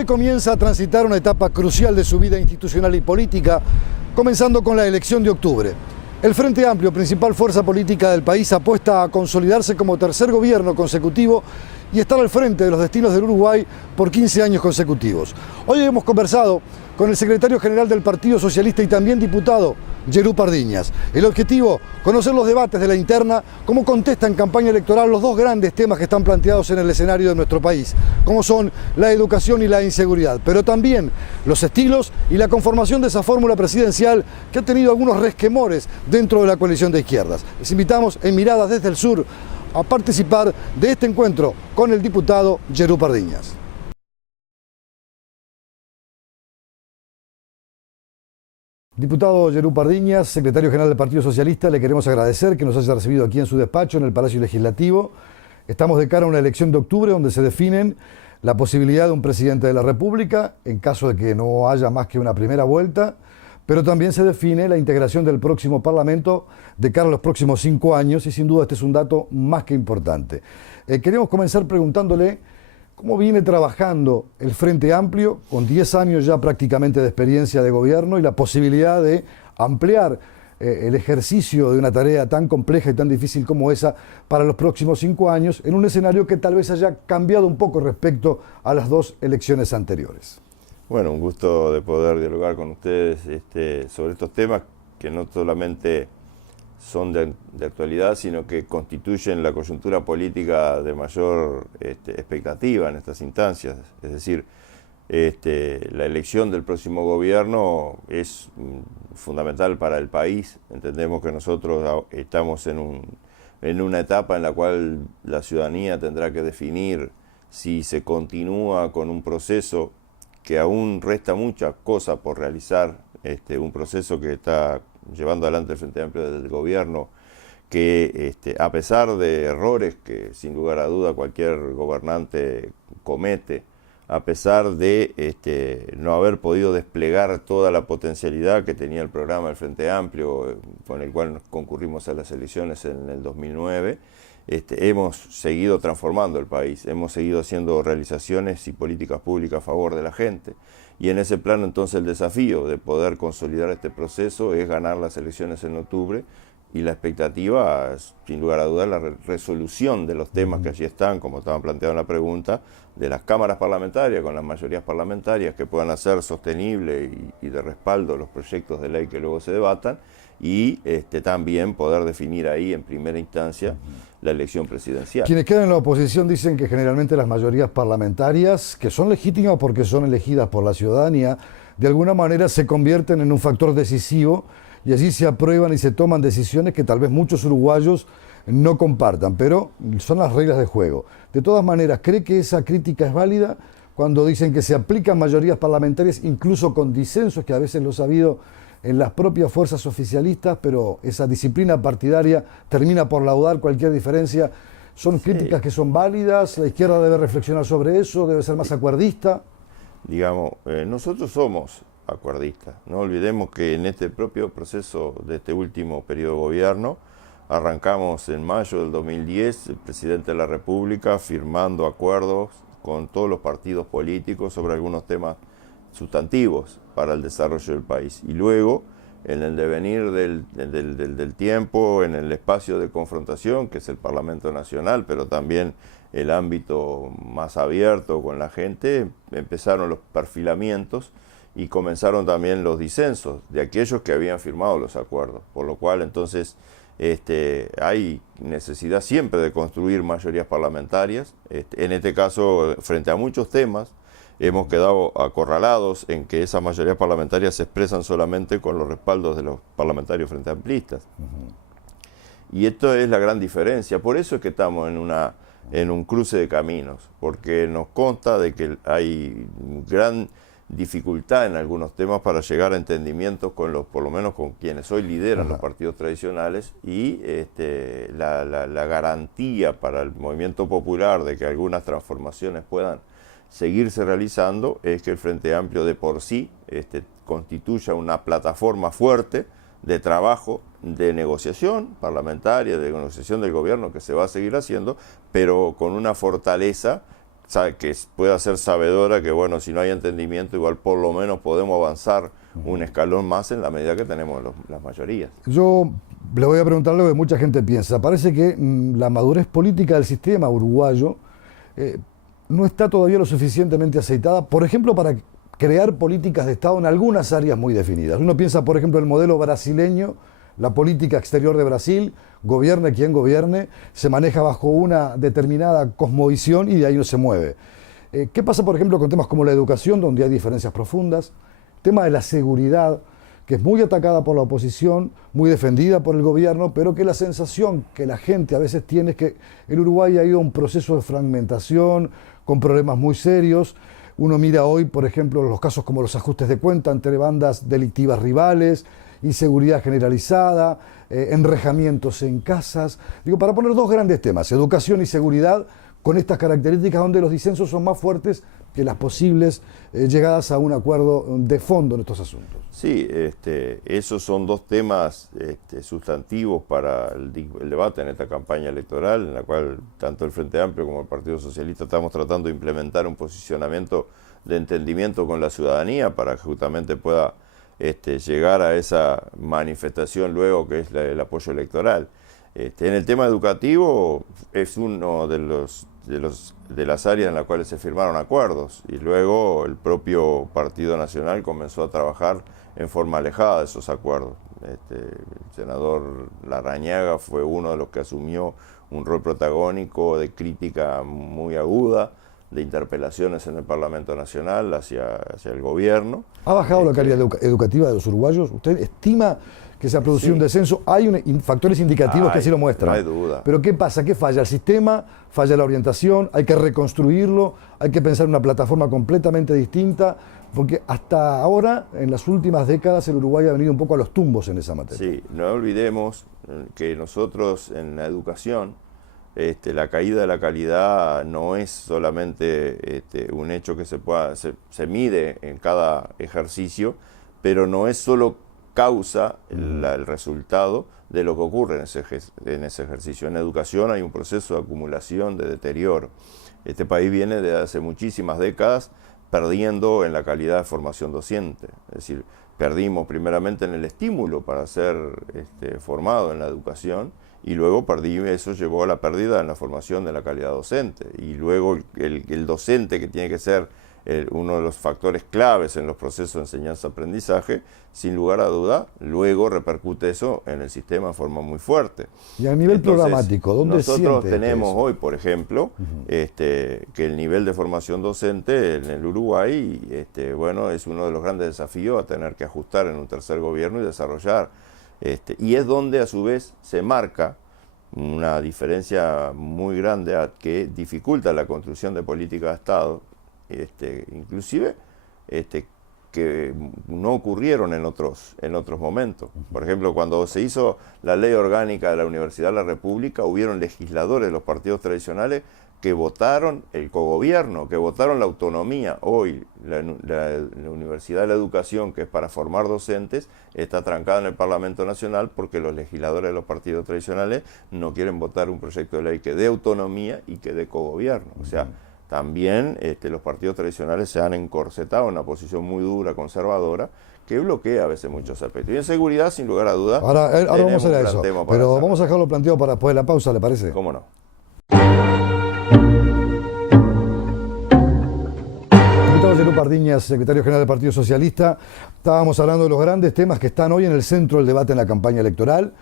Uruguay comienza a transitar una etapa crucial de su vida institucional y política, comenzando con la elección de octubre. El Frente Amplio, principal fuerza política del país, apuesta a consolidarse como tercer gobierno consecutivo y estar al frente de los destinos del Uruguay por 15 años consecutivos. Hoy hemos conversado con el secretario general del Partido Socialista y también diputado, Yerú Pardiñas. El objetivo, conocer los debates de la interna, cómo contesta en campaña electoral los dos grandes temas que están planteados en el escenario de nuestro país, como son la educación y la inseguridad, pero también los estilos y la conformación de esa fórmula presidencial que ha tenido algunos resquemores dentro de la coalición de izquierdas. Les invitamos en Miradas desde el Sur a participar de este encuentro con el diputado Yerú Pardiñas. Diputado Yerú Pardiñas, secretario general del Partido Socialista, le queremos agradecer que nos haya recibido aquí en su despacho, en el Palacio Legislativo. Estamos de cara a una elección de octubre donde se definen la posibilidad de un presidente de la República, en caso de que no haya más que una primera vuelta, pero también se define la integración del próximo Parlamento de cara a los próximos 5 años, y sin duda este es un dato más que importante. Queremos comenzar preguntándole cómo viene trabajando el Frente Amplio, con 10 años ya prácticamente de experiencia de gobierno y la posibilidad de ampliar el ejercicio de una tarea tan compleja y tan difícil como esa para los próximos 5 años, en un escenario que tal vez haya cambiado un poco respecto a las 2 elecciones anteriores. Bueno, un gusto de poder dialogar con ustedes sobre estos temas que no solamente son de actualidad, sino que constituyen la coyuntura política de mayor expectativa en estas instancias. Es decir, la elección del próximo gobierno es fundamental para el país. Entendemos que nosotros estamos en una etapa en la cual la ciudadanía tendrá que definir si se continúa con un proceso que aún resta muchas cosas por realizar, un proceso que está llevando adelante el Frente Amplio del gobierno, que a pesar de errores que sin lugar a duda cualquier gobernante comete, a pesar de no haber podido desplegar toda la potencialidad que tenía el programa del Frente Amplio, con el cual concurrimos a las elecciones en el 2009, hemos seguido transformando el país, hemos seguido haciendo realizaciones y políticas públicas a favor de la gente. Y en ese plano entonces el desafío de poder consolidar este proceso es ganar las elecciones en octubre, y la expectativa, sin lugar a dudas, la resolución de los temas que allí están, como estaban planteados en la pregunta, de las cámaras parlamentarias, con las mayorías parlamentarias que puedan hacer sostenible y de respaldo los proyectos de ley que luego se debatan, y también poder definir ahí en primera instancia la elección presidencial. Quienes quedan en la oposición dicen que generalmente las mayorías parlamentarias, que son legítimas porque son elegidas por la ciudadanía, de alguna manera se convierten en un factor decisivo y allí se aprueban y se toman decisiones que tal vez muchos uruguayos no compartan, pero son las reglas de juego. De todas maneras, ¿cree que esa crítica es válida cuando dicen que se aplican mayorías parlamentarias, incluso con disensos, que a veces los ha habido en las propias fuerzas oficialistas, pero esa disciplina partidaria termina por laudar cualquier diferencia? ¿Son críticas que son válidas? ¿La izquierda debe reflexionar sobre eso? ¿Debe ser más acuerdista? Digamos, nosotros somos acuerdistas. No olvidemos que en este propio proceso de este último periodo de gobierno, arrancamos en mayo del 2010, el presidente de la República firmando acuerdos con todos los partidos políticos sobre algunos temas sustantivos para el desarrollo del país. Y luego, en el devenir del tiempo, en el espacio de confrontación, que es el Parlamento Nacional, pero también el ámbito más abierto con la gente, empezaron los perfilamientos y comenzaron también los disensos de aquellos que habían firmado los acuerdos. Por lo cual, entonces, hay necesidad siempre de construir mayorías parlamentarias. En este caso, frente a muchos temas, hemos quedado acorralados en que esas mayorías parlamentarias se expresan solamente con los respaldos de los parlamentarios frente amplistas. Y esto es la gran diferencia. Por eso es que estamos en un cruce de caminos, porque nos consta de que hay gran dificultad en algunos temas para llegar a entendimientos con por lo menos con quienes hoy lideran los partidos tradicionales, y la garantía para el movimiento popular de que algunas transformaciones puedan seguirse realizando es que el Frente Amplio de por sí constituya una plataforma fuerte de trabajo, de negociación parlamentaria, de negociación del gobierno, que se va a seguir haciendo, pero con una fortaleza que pueda ser sabedora que, bueno, si no hay entendimiento, igual por lo menos podemos avanzar un escalón más en la medida que tenemos las mayorías. Yo le voy a preguntar lo que mucha gente piensa. Parece que la madurez política del sistema uruguayo no está todavía lo suficientemente aceitada, por ejemplo, para crear políticas de Estado en algunas áreas muy definidas. Uno piensa, por ejemplo, en el modelo brasileño, la política exterior de Brasil, gobierne quien gobierne, se maneja bajo una determinada cosmovisión y de ahí no se mueve. ¿Qué pasa, por ejemplo, con temas como la educación, donde hay diferencias profundas? El tema de la seguridad, que es muy atacada por la oposición, muy defendida por el gobierno, pero que la sensación que la gente a veces tiene es que el Uruguay ha ido a un proceso de fragmentación, con problemas muy serios. Uno mira hoy, por ejemplo, los casos como los ajustes de cuenta entre bandas delictivas rivales, inseguridad generalizada, enrejamientos en casas. Digo, para poner dos grandes temas, educación y seguridad, con estas características donde los disensos son más fuertes que las posibles llegadas a un acuerdo de fondo en estos asuntos. Sí, esos son dos temas sustantivos para el debate en esta campaña electoral, en la cual tanto el Frente Amplio como el Partido Socialista estamos tratando de implementar un posicionamiento de entendimiento con la ciudadanía para que justamente pueda llegar a esa manifestación luego que es el apoyo electoral. En el tema educativo es uno de las áreas en las cuales se firmaron acuerdos y luego el propio Partido Nacional comenzó a trabajar en forma alejada de esos acuerdos. El senador Larrañaga fue uno de los que asumió un rol protagónico de crítica muy aguda, de interpelaciones en el Parlamento Nacional hacia el gobierno. ¿Ha bajado la calidad educativa de los uruguayos? ¿Usted estima que se ha producido un descenso? Hay factores indicativos que así lo muestran. No hay duda. Pero ¿qué pasa? ¿Qué falla? ¿El sistema? ¿Falla la orientación? ¿Hay que reconstruirlo? ¿Hay que pensar en una plataforma completamente distinta? Porque hasta ahora, en las últimas décadas, el Uruguay ha venido un poco a los tumbos en esa materia. Sí, no olvidemos que nosotros en la educación, la caída de la calidad no es solamente un hecho que se mide en cada ejercicio, pero no es solo causa el resultado de lo que ocurre en ese ejercicio. En educación hay un proceso de acumulación, de deterioro. Este país viene de hace muchísimas décadas perdiendo en la calidad de formación docente. Es decir, perdimos primeramente en el estímulo para ser formado en la educación, y luego eso llevó a la pérdida en la formación de la calidad docente. Y luego el docente, que tiene que ser uno de los factores claves en los procesos de enseñanza-aprendizaje, sin lugar a duda, luego repercute eso en el sistema de forma muy fuerte. Y a nivel programático, ¿dónde nosotros tenemos hoy, por ejemplo, que el nivel de formación docente en el Uruguay, bueno, es uno de los grandes desafíos a tener que ajustar en un tercer gobierno y desarrollar. Y es donde a su vez se marca una diferencia muy grande que dificulta la construcción de políticas de Estado, inclusive que no ocurrieron en otros momentos. Por ejemplo, cuando se hizo la ley orgánica de la Universidad de la República, hubieron legisladores de los partidos tradicionales que votaron el cogobierno, que votaron la autonomía. Hoy la Universidad de la Educación, que es para formar docentes, está trancada en el Parlamento Nacional porque los legisladores de los partidos tradicionales no quieren votar un proyecto de ley que dé autonomía y que dé cogobierno. O sea, también los partidos tradicionales se han encorsetado en una posición muy dura, conservadora, que bloquea a veces muchos aspectos. Y en seguridad, sin lugar a dudas, ahora vamos a ir a eso, pero vamos a dejarlo planteado para después de la pausa, ¿le parece? ¿Cómo no? Diputado Pardiñas, secretario general del Partido Socialista, estábamos hablando de los grandes temas que están hoy en el centro del debate en la campaña electoral.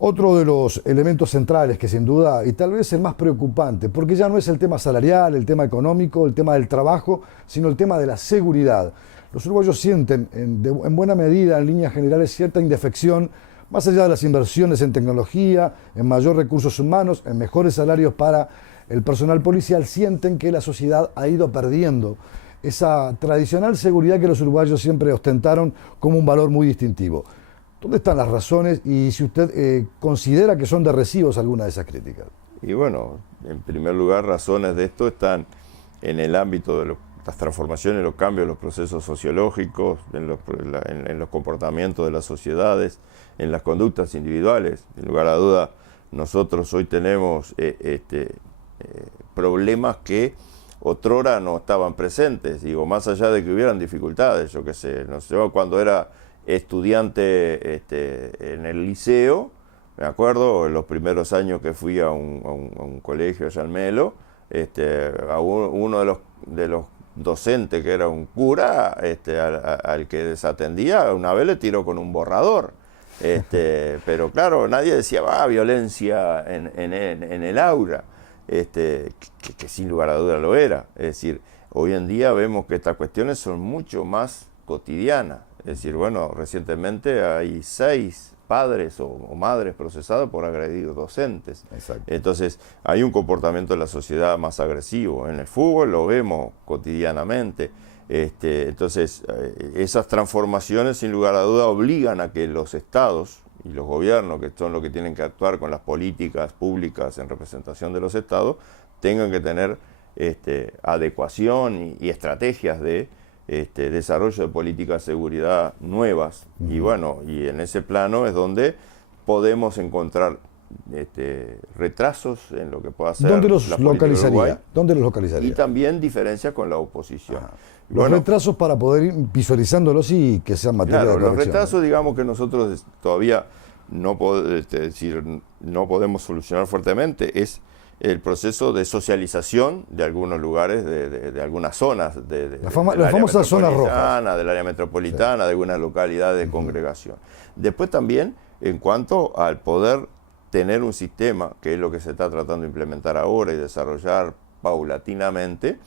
Otro de los elementos centrales que sin duda, y tal vez el más preocupante, porque ya no es el tema salarial, el tema económico, el tema del trabajo, sino el tema de la seguridad. Los uruguayos sienten en buena medida, en líneas generales, cierta indefección, más allá de las inversiones en tecnología, en mayor recursos humanos, en mejores salarios para el personal policial, sienten que la sociedad ha ido perdiendo esa tradicional seguridad que los uruguayos siempre ostentaron como un valor muy distintivo. ¿Dónde están las razones y si usted considera que son de recibos alguna de esas críticas? Y bueno, en primer lugar, razones de esto están en el ámbito de las transformaciones, los cambios, los procesos sociológicos, en los comportamientos de las sociedades, en las conductas individuales. Sin lugar a duda, nosotros hoy tenemos problemas que otrora no estaban presentes, digo, más allá de que hubieran dificultades, yo qué sé, no sé, yo cuando era estudiante en el liceo, me acuerdo, en los primeros años que fui a un colegio allá en Melo, a uno de los docentes, que era un cura, al que desatendía, una vez le tiró con un borrador. Pero claro, nadie decía, violencia en el aula, que sin lugar a duda lo era. Es decir, hoy en día vemos que estas cuestiones son mucho más cotidianas. Es decir, bueno, recientemente hay 6 padres o madres procesados por agredir docentes. Exacto. Entonces, hay un comportamiento de la sociedad más agresivo. En el fútbol lo vemos cotidianamente. Entonces, esas transformaciones, sin lugar a duda, obligan a que los estados y los gobiernos, que son los que tienen que actuar con las políticas públicas en representación de los estados, tengan que tener adecuación y estrategias de desarrollo de políticas de seguridad nuevas. Y bueno, y en ese plano es donde podemos encontrar retrasos en lo que pueda ser ¿Dónde los la política de Uruguay, localizaría? ¿Dónde los localizaría? y también diferencias con la oposición. Los retrasos para poder ir visualizándolos y que sean materia Claro, de los corrección. retrasos, digamos que nosotros todavía no podemos solucionar fuertemente, es el proceso de socialización de algunos lugares, de algunas zonas, Las famosas zonas rojas. del área metropolitana, de algunas localidades de congregación. Después también, en cuanto al poder tener un sistema, que es lo que se está tratando de implementar ahora y desarrollar paulatinamente,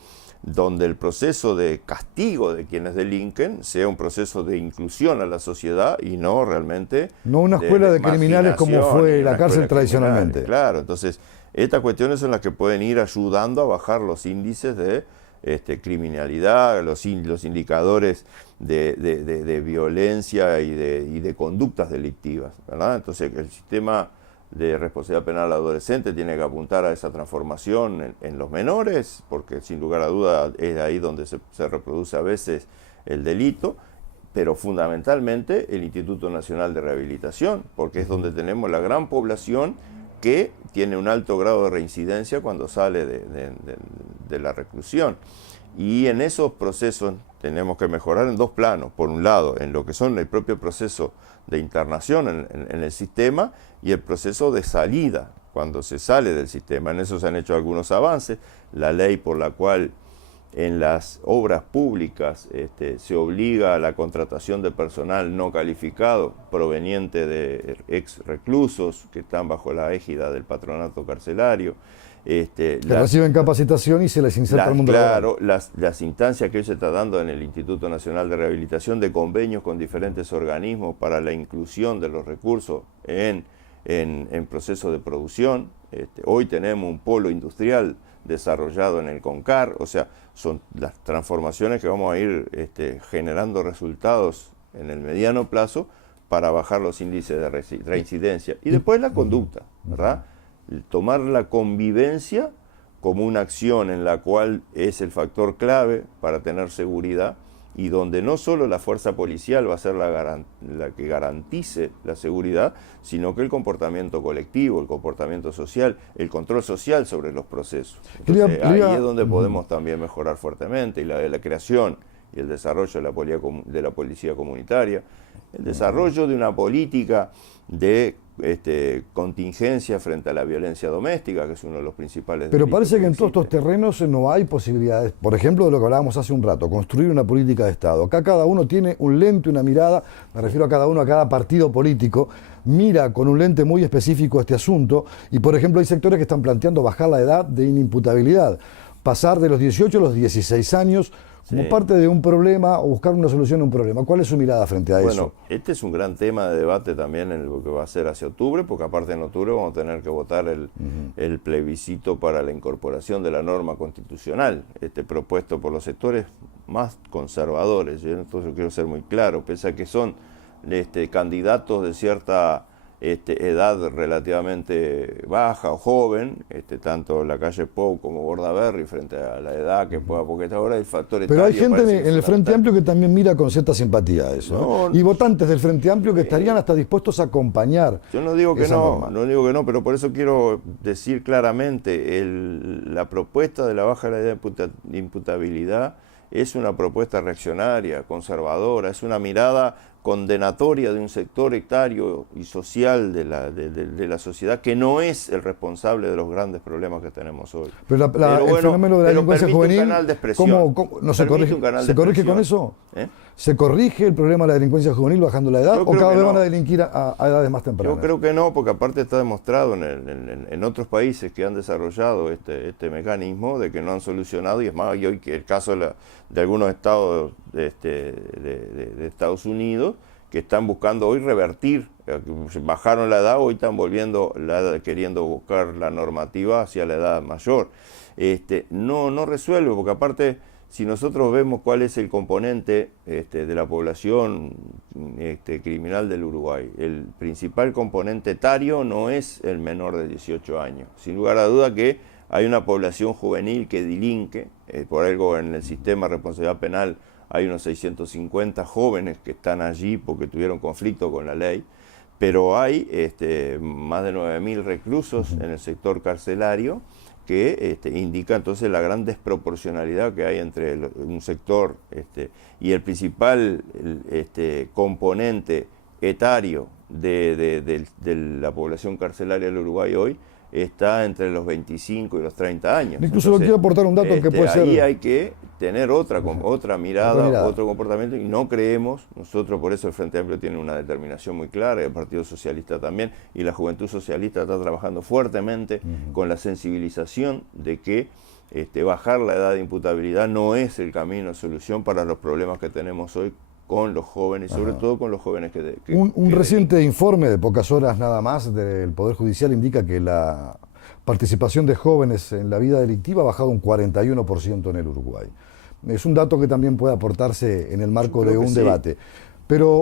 donde el proceso de castigo de quienes delinquen sea un proceso de inclusión a la sociedad y no realmente... No una escuela de criminales como fue la cárcel tradicionalmente. Claro, entonces estas cuestiones son las que pueden ir ayudando a bajar los índices de criminalidad, los indicadores de violencia y de conductas delictivas, ¿verdad? Entonces el sistema de responsabilidad penal adolescente tiene que apuntar a esa transformación en los menores, porque sin lugar a duda es ahí donde se reproduce a veces el delito, pero fundamentalmente el Instituto Nacional de Rehabilitación, porque es donde tenemos la gran población que tiene un alto grado de reincidencia cuando sale de la reclusión. Y en esos procesos tenemos que mejorar en 2 planos. Por un lado, en lo que son el propio proceso de internación en el sistema y el proceso de salida, cuando se sale del sistema. En eso se han hecho algunos avances. La ley por la cual en las obras públicas se obliga a la contratación de personal no calificado proveniente de ex reclusos que están bajo la égida del patronato carcelario. Que reciben capacitación y se les inserta al mundo laboral. Claro, las instancias que hoy se está dando en el Instituto Nacional de Rehabilitación de convenios con diferentes organismos para la inclusión de los recursos en proceso de producción. Hoy tenemos un polo industrial desarrollado en el CONCAR, o sea, son las transformaciones que vamos a ir generando resultados en el mediano plazo para bajar los índices de reincidencia. Y después la conducta, ¿verdad? Tomar la convivencia como una acción en la cual es el factor clave para tener seguridad y donde no solo la fuerza policial va a ser la que garantice la seguridad, sino que el comportamiento colectivo, el comportamiento social, el control social sobre los procesos. Entonces, ahí es donde podemos también mejorar fuertemente, y la creación y el desarrollo de la policía comunitaria, el desarrollo de una política de contingencia frente a la violencia doméstica, que es uno de los principales. Pero parece que en todos estos terrenos no hay posibilidades, por ejemplo, de lo que hablábamos hace un rato, construir una política de Estado. Acá cada uno tiene un lente, una mirada, me refiero a cada uno, a cada partido político, mira con un lente muy específico este asunto, y por ejemplo hay sectores que están planteando bajar la edad de inimputabilidad, pasar de los 18 a los 16 años, como parte de un problema o buscar una solución a un problema. ¿Cuál es su mirada frente a eso? Bueno, este es un gran tema de debate también en lo que va a ser hacia octubre, porque aparte en octubre vamos a tener que votar el plebiscito para la incorporación de la norma constitucional, propuesto por los sectores más conservadores. Entonces yo quiero ser muy claro, pese a que son candidatos de cierta edad relativamente baja o joven, tanto la calle Pou como Bordaberry, frente a la edad que pueda, porque hasta ahora el factor etario. Pero hay gente en el Frente Amplio que también mira con cierta simpatía a eso. No, y votantes del Frente Amplio que estarían hasta dispuestos a acompañar. Yo no digo que no digo que no, pero por eso quiero decir claramente, la propuesta de la baja de la edad de imputabilidad es una propuesta reaccionaria, conservadora, es una mirada condenatoria de un sector etario y social de la sociedad que no es el responsable de los grandes problemas que tenemos hoy. Pero el fenómeno de la delincuencia juvenil, un canal de expresión. ¿cómo no se corrige? ¿Se corrige con eso? ¿Se corrige el problema de la delincuencia juvenil bajando la edad o cada vez van a delinquir a edades más tempranas? Yo creo que no, porque aparte está demostrado en otros países que han desarrollado este mecanismo de que no han solucionado, y es más, y hoy que el caso de algunos estados de Estados Unidos, que están buscando hoy revertir, bajaron la edad, hoy están volviendo queriendo buscar la normativa hacia la edad mayor. No resuelve, porque aparte, si nosotros vemos cuál es el componente de la población criminal del Uruguay, el principal componente etario no es el menor de 18 años. Sin lugar a duda que hay una población juvenil que delinque, por algo en el sistema de responsabilidad penal hay unos 650 jóvenes que están allí porque tuvieron conflicto con la ley, pero hay más de 9.000 reclusos en el sector carcelario que indica entonces la gran desproporcionalidad que hay entre un sector y el principal componente etario de la población carcelaria del Uruguay hoy está entre los 25 y los 30 años. Incluso lo quiero aportar un dato que puede ser... Ahí hay que tener otra mirada, otro comportamiento, y no creemos, nosotros por eso el Frente Amplio tiene una determinación muy clara, el Partido Socialista también, y la Juventud Socialista está trabajando fuertemente con la sensibilización de que bajar la edad de imputabilidad no es el camino de solución para los problemas que tenemos hoy con los jóvenes, y sobre todo con los jóvenes que un reciente informe de pocas horas nada más del Poder Judicial indica que la participación de jóvenes en la vida delictiva ha bajado un 41% en el Uruguay. Es un dato que también puede aportarse en el marco de un debate. Pero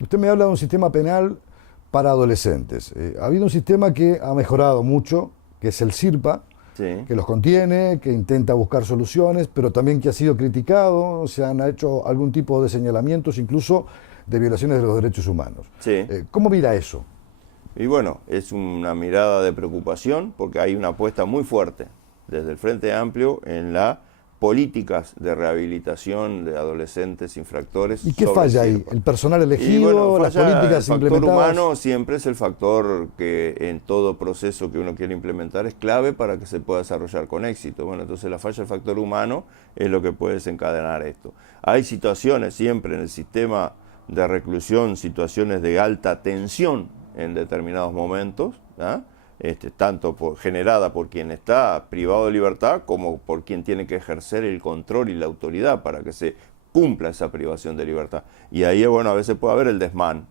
usted me habla de un sistema penal para adolescentes. Ha habido un sistema que ha mejorado mucho, que es el SIRPA, que los contiene, que intenta buscar soluciones, pero también que ha sido criticado, se han hecho algún tipo de señalamientos, incluso de violaciones de los derechos humanos. ¿Cómo mira eso? Y bueno, es una mirada de preocupación, porque hay una apuesta muy fuerte desde el Frente Amplio en las políticas de rehabilitación de adolescentes infractores. ¿Y qué falla ahí? ¿El personal elegido, las políticas implementadas? El factor humano siempre es el factor que en todo proceso que uno quiere implementar es clave para que se pueda desarrollar con éxito. Bueno, entonces la falla del factor humano es lo que puede desencadenar esto. Hay situaciones siempre en el sistema de reclusión, situaciones de alta tensión en determinados momentos, tanto generada por quien está privado de libertad como por quien tiene que ejercer el control y la autoridad para que se cumpla esa privación de libertad. Y ahí, bueno, a veces puede haber el desmán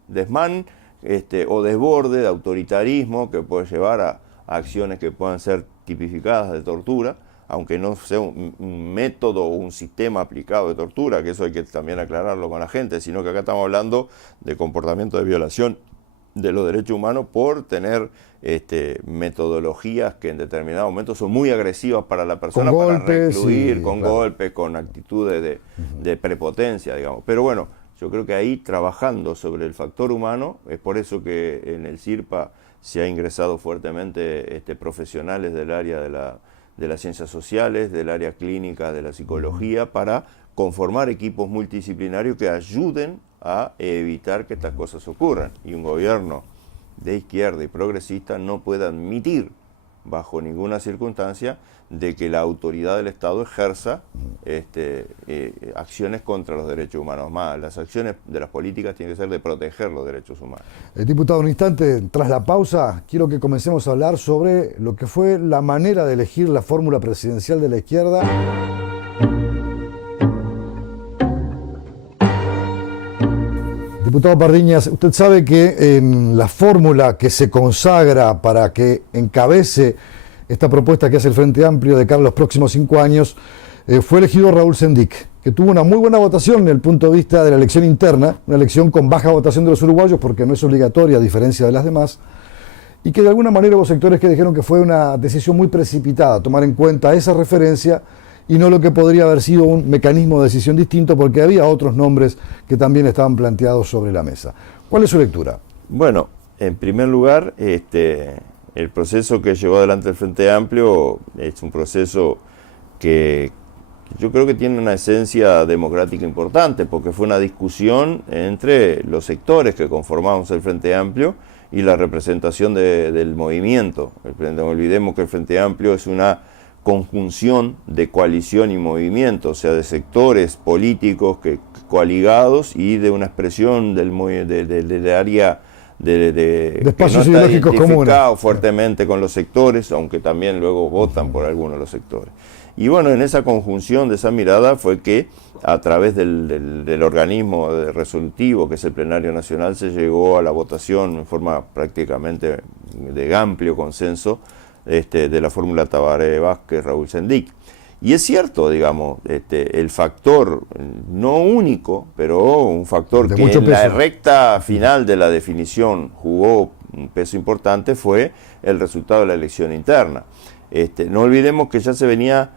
o desborde de autoritarismo que puede llevar a acciones que puedan ser tipificadas de tortura, aunque no sea un método o un sistema aplicado de tortura, que eso hay que también aclararlo con la gente, sino que acá estamos hablando de comportamiento de violación de los derechos humanos por tener metodologías que en determinados momentos son muy agresivas para la persona, con para golpes, recluir, con golpes, con actitudes de prepotencia, digamos. Pero bueno, yo creo que ahí trabajando sobre el factor humano, es por eso que en el SIRPA se ha ingresado fuertemente profesionales del área de las ciencias sociales, del área clínica, de la psicología, para conformar equipos multidisciplinarios que ayuden a evitar que estas cosas ocurran. Y un gobierno de izquierda y progresista no puede admitir bajo ninguna circunstancia de que la autoridad del Estado ejerza acciones contra los derechos humanos. Más, las acciones de las políticas tienen que ser de proteger los derechos humanos. Diputado, un instante, tras la pausa, quiero que comencemos a hablar sobre lo que fue la manera de elegir la fórmula presidencial de la izquierda. Diputado Pardiñas, usted sabe que en la fórmula que se consagra para que encabece esta propuesta que hace el Frente Amplio de cara a los próximos 5 años, fue elegido Raúl Sendic, que tuvo una muy buena votación en el punto de vista de la elección interna, una elección con baja votación de los uruguayos porque no es obligatoria a diferencia de las demás, y que de alguna manera hubo sectores que dijeron que fue una decisión muy precipitada tomar en cuenta esa referencia y no lo que podría haber sido un mecanismo de decisión distinto, porque había otros nombres que también estaban planteados sobre la mesa. ¿Cuál es su lectura? Bueno, en primer lugar, el proceso que llevó adelante el Frente Amplio es un proceso que yo creo que tiene una esencia democrática importante, porque fue una discusión entre los sectores que conformamos el Frente Amplio y la representación del movimiento. No olvidemos que el Frente Amplio es una conjunción de coalición y movimiento, o sea, de sectores políticos coaligados y de una expresión del área de espacios que no está ideológicos identificado comunes fuertemente con los sectores, aunque también luego votan por algunos de los sectores. Y bueno, en esa conjunción de esa mirada fue que a través del organismo resolutivo, que es el Plenario Nacional, se llegó a la votación en forma prácticamente de amplio consenso de la fórmula Tabaré Vázquez-Raúl Sendic. Y es cierto, digamos, el factor, no único, pero un factor que en la recta final de la definición jugó un peso importante fue el resultado de la elección interna. No olvidemos que ya se venía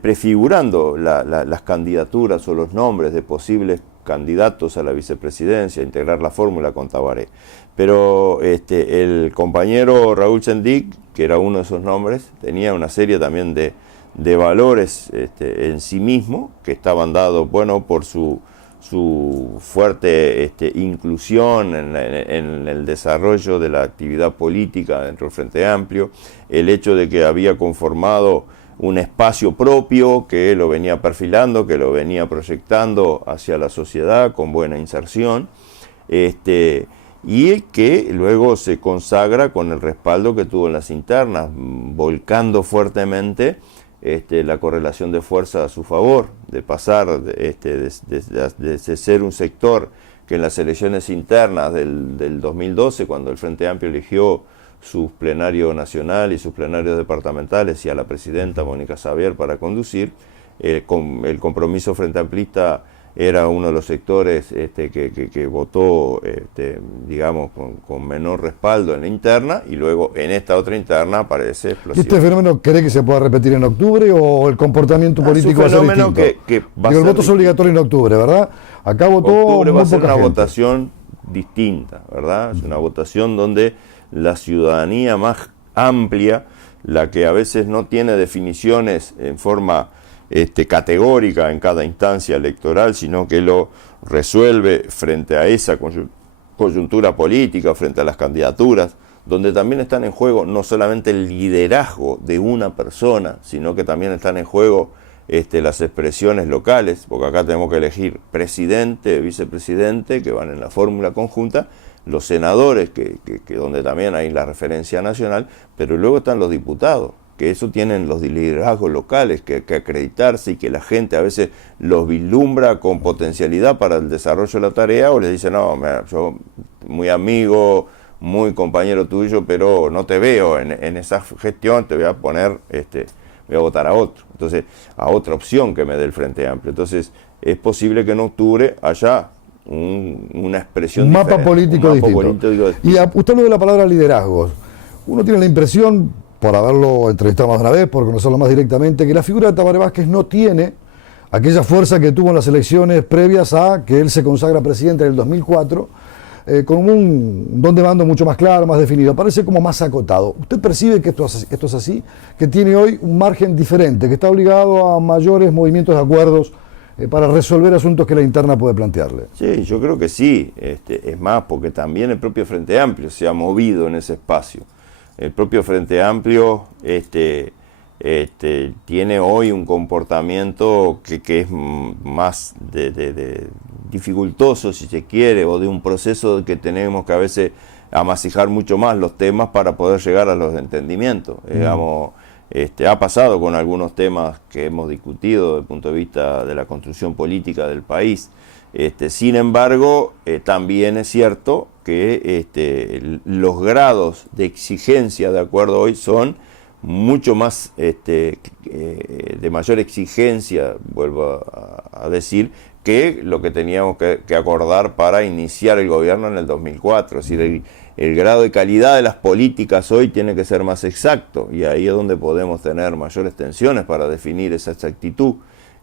prefigurando las candidaturas o los nombres de posibles candidatos a la vicepresidencia, a integrar la fórmula con Tabaré. Pero el compañero Raúl Sendic, que era uno de esos nombres, tenía una serie también de valores en sí mismo, que estaban dados, bueno, por su fuerte inclusión en el desarrollo de la actividad política dentro del Frente Amplio, el hecho de que había conformado un espacio propio que lo venía perfilando, que lo venía proyectando hacia la sociedad con buena inserción, y que luego se consagra con el respaldo que tuvo en las internas, volcando fuertemente la correlación de fuerza a su favor, de pasar de ser un sector que en las elecciones internas del 2012, cuando el Frente Amplio eligió su plenario nacional y sus plenarios departamentales y a la presidenta Mónica Xavier para conducir, el compromiso frente amplista era uno de los sectores que votó, digamos, con menor respaldo en la interna, y luego en esta otra interna aparece explosivo. ¿Y este fenómeno cree que se pueda repetir en octubre o el comportamiento político va a ser distinto? El voto es obligatorio en octubre, ¿verdad? Acá votó octubre va a ser una gente. votación distinta, ¿verdad? Es una votación donde la ciudadanía más amplia, la que a veces no tiene definiciones en forma categórica en cada instancia electoral, sino que lo resuelve frente a esa coyuntura política, frente a las candidaturas, donde también están en juego no solamente el liderazgo de una persona, sino que también están en juego las expresiones locales, porque acá tenemos que elegir presidente, vicepresidente, que van en la fórmula conjunta, los senadores, que donde también hay la referencia nacional, pero luego están los diputados, que eso tienen los liderazgos locales que acreditarse, y que la gente a veces los vislumbra con potencialidad para el desarrollo de la tarea, o les dice, no, mira, yo muy amigo, muy compañero tuyo, pero no te veo en esa gestión, te voy a poner, voy a votar a otro. Entonces, a otra opción que me dé el Frente Amplio. Entonces, es posible que en octubre haya una expresión un diferente, mapa político distinto. Y usted habló de la palabra liderazgo. Uno tiene la impresión, por haberlo entrevistado más de una vez, por conocerlo más directamente, que la figura de Tabaré Vázquez no tiene aquella fuerza que tuvo en las elecciones previas a que él se consagra presidente en el 2004, con un don de mando mucho más claro, más definido, parece como más acotado. ¿Usted percibe que esto es así? Que tiene hoy un margen diferente, que está obligado a mayores movimientos de acuerdos para resolver asuntos que la interna puede plantearle? Sí, yo creo que sí. Es más, porque también el propio Frente Amplio se ha movido en ese espacio. El propio Frente Amplio tiene hoy un comportamiento que es más dificultoso, si se quiere, o de un proceso que tenemos que a veces amasijar mucho más los temas para poder llegar a los entendimientos. Digamos, ha pasado con algunos temas que hemos discutido desde el punto de vista de la construcción política del país. Sin embargo, también es cierto que los grados de exigencia de acuerdo hoy son mucho más, de mayor exigencia, vuelvo a decir, que lo que teníamos que acordar para iniciar el gobierno en el 2004. Es decir, el grado de calidad de las políticas hoy tiene que ser más exacto, y ahí es donde podemos tener mayores tensiones para definir esa exactitud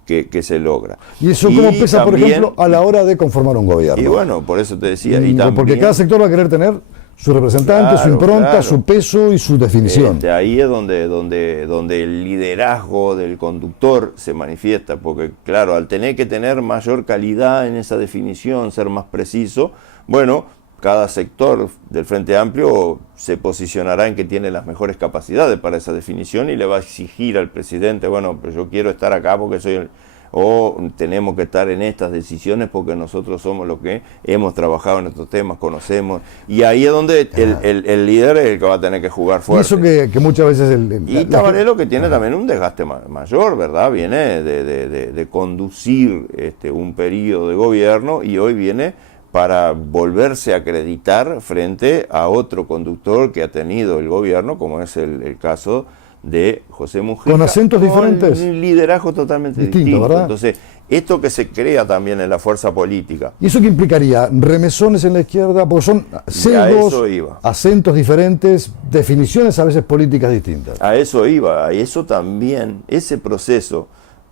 que se logra. ¿Y eso cómo pesa, por ejemplo, a la hora de conformar un gobierno? Y bueno, por eso te decía. Y también, porque cada sector va a querer tener su representante, claro, su impronta, claro, su peso y su definición. Ahí es donde el liderazgo del conductor se manifiesta, porque claro, al tener que tener mayor calidad en esa definición, ser más preciso, bueno, cada sector del Frente Amplio se posicionará en que tiene las mejores capacidades para esa definición y le va a exigir al presidente, bueno, pues yo quiero estar acá porque soy el... o tenemos que estar en estas decisiones porque nosotros somos los que hemos trabajado en estos temas, conocemos, y ahí es donde el líder es el que va a tener que jugar fuerte. Y eso que muchas veces... Y Tabaré lo que tiene también un desgaste mayor, ¿verdad? Viene de conducir un periodo de gobierno, y hoy viene para volverse a acreditar frente a otro conductor que ha tenido el gobierno, como es el caso de José Mujica. Con acentos diferentes. Un liderazgo totalmente distinto, ¿verdad? Entonces, esto que se crea también en la fuerza política. ¿Y eso qué implicaría? ¿Remesones en la izquierda? Porque son sesgos, acentos diferentes, definiciones a veces políticas distintas. A eso iba, a eso también, ese proceso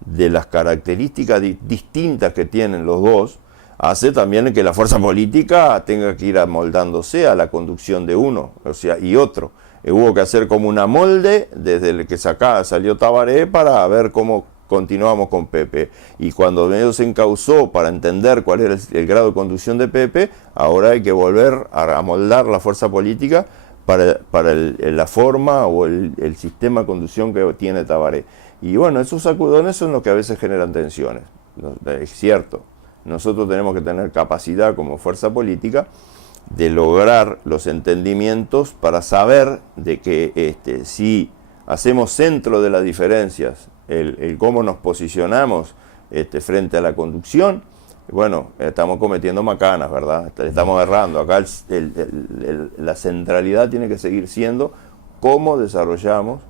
de las características distintas que tienen los dos, hace también que la fuerza política tenga que ir amoldándose a la conducción de uno, o sea, y otro. Hubo que hacer como una molde desde el que salió Tabaré para ver cómo continuamos con Pepe. Y cuando medio se encauzó para entender cuál era el grado de conducción de Pepe, ahora hay que volver a amoldar la fuerza política para la forma o el sistema de conducción que tiene Tabaré. Y bueno, esos sacudones son los que a veces generan tensiones, es cierto. Nosotros tenemos que tener capacidad como fuerza política de lograr los entendimientos para saber de que si hacemos centro de las diferencias, el cómo nos posicionamos frente a la conducción, bueno, estamos cometiendo macanas, ¿verdad? Estamos errando. Acá la centralidad tiene que seguir siendo cómo desarrollamos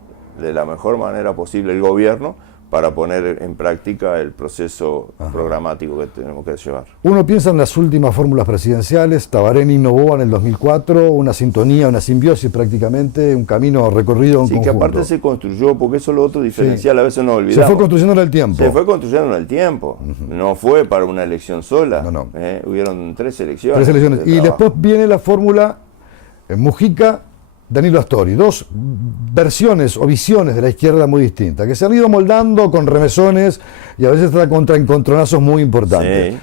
de la mejor manera posible el gobierno para poner en práctica el proceso programático que tenemos que llevar. Uno piensa en las últimas fórmulas presidenciales. Tabaré innovó en el 2004, una sintonía, una simbiosis prácticamente, un camino recorrido en conjunto. Sí, que aparte se construyó, porque eso es lo otro diferencial, a veces nos olvidamos. Se fue construyendo en el tiempo. Se fue construyendo en el tiempo, no fue para una elección sola. No. Hubieron tres elecciones. Tres elecciones. Y después viene la fórmula Mujica, Danilo Astori, dos versiones o visiones de la izquierda muy distintas, que se han ido moldando con remesones y a veces contra encontronazos muy importantes. Sí.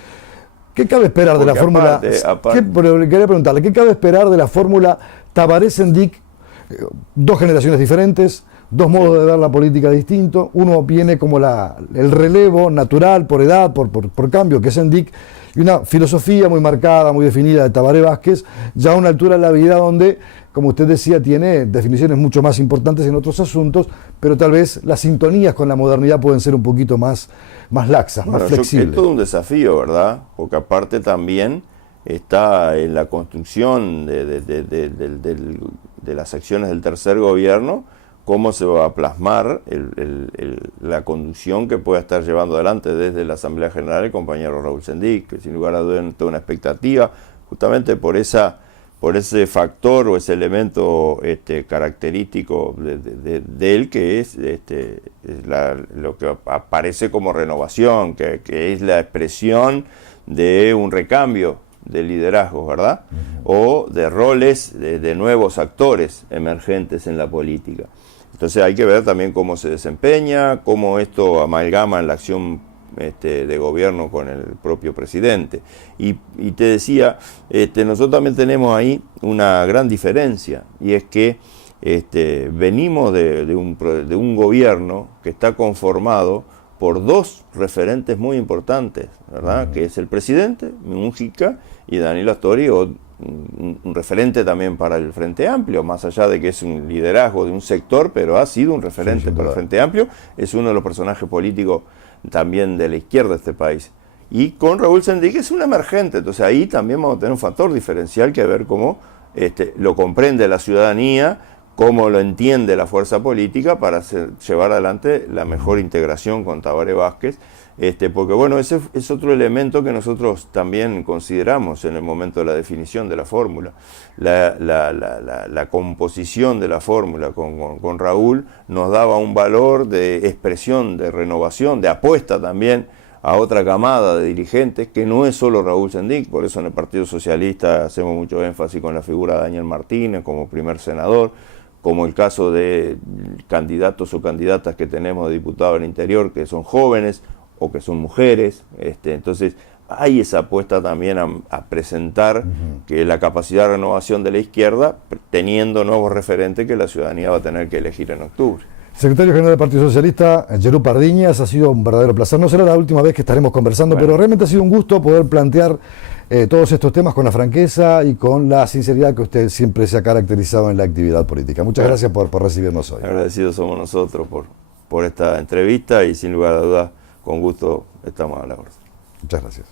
¿Qué cabe esperar de la fórmula? Quería preguntarle, ¿qué cabe esperar de la fórmula Tabaré-Sendic? Dos generaciones diferentes, dos modos de ver la política distintos. Uno viene como el relevo natural por edad, por cambio, que es Sendic, y una filosofía muy marcada, muy definida de Tabaré Vázquez, ya a una altura de la vida donde, como usted decía, tiene definiciones mucho más importantes en otros asuntos, pero tal vez las sintonías con la modernidad pueden ser un poquito más laxas, más flexibles. Es todo un desafío, ¿verdad? Porque aparte también está en la construcción de las acciones del tercer gobierno, cómo se va a plasmar la conducción que pueda estar llevando adelante desde la Asamblea General el compañero Raúl Sendic, que sin lugar a dudas es toda una expectativa, justamente por ese factor o ese elemento característico de él, que es lo que aparece como renovación, que es la expresión de un recambio de liderazgo, ¿verdad? O de roles de nuevos actores emergentes en la política. Entonces hay que ver también cómo se desempeña, cómo esto amalgama en la acción de gobierno con el propio presidente. Y te decía, nosotros también tenemos ahí una gran diferencia, y es que venimos de un gobierno que está conformado por dos referentes muy importantes, ¿verdad? Que es el presidente, Mujica, y Danilo Astori, un referente también para el Frente Amplio, más allá de que es un liderazgo de un sector, pero ha sido un referente para el Frente Amplio, es uno de los personajes políticos también de la izquierda de este país. Y con Raúl Sendic es un emergente, entonces ahí también vamos a tener un factor diferencial que ver cómo lo comprende la ciudadanía, cómo lo entiende la fuerza política para llevar adelante la mejor integración con Tabaré Vázquez, porque bueno, ese es otro elemento que nosotros también consideramos en el momento de la definición de la fórmula. La composición de la fórmula con Raúl nos daba un valor de expresión, de renovación, de apuesta también a otra camada de dirigentes, que no es solo Raúl Sendic. Por eso en el Partido Socialista hacemos mucho énfasis con la figura de Daniel Martínez como primer senador, como el caso de candidatos o candidatas que tenemos de diputados del interior que son jóvenes o que son mujeres. Entonces hay esa apuesta también a presentar que la capacidad de renovación de la izquierda, teniendo nuevos referentes que la ciudadanía va a tener que elegir en octubre. Secretario General del Partido Socialista, Yerú Pardiñas, ha sido un verdadero placer. No será la última vez que estaremos conversando, pero realmente ha sido un gusto poder plantear todos estos temas con la franqueza y con la sinceridad que usted siempre se ha caracterizado en la actividad política. Muchas gracias por recibirnos hoy. Agradecidos somos nosotros por esta entrevista y sin lugar a dudas, con gusto estamos a la orden. Muchas gracias.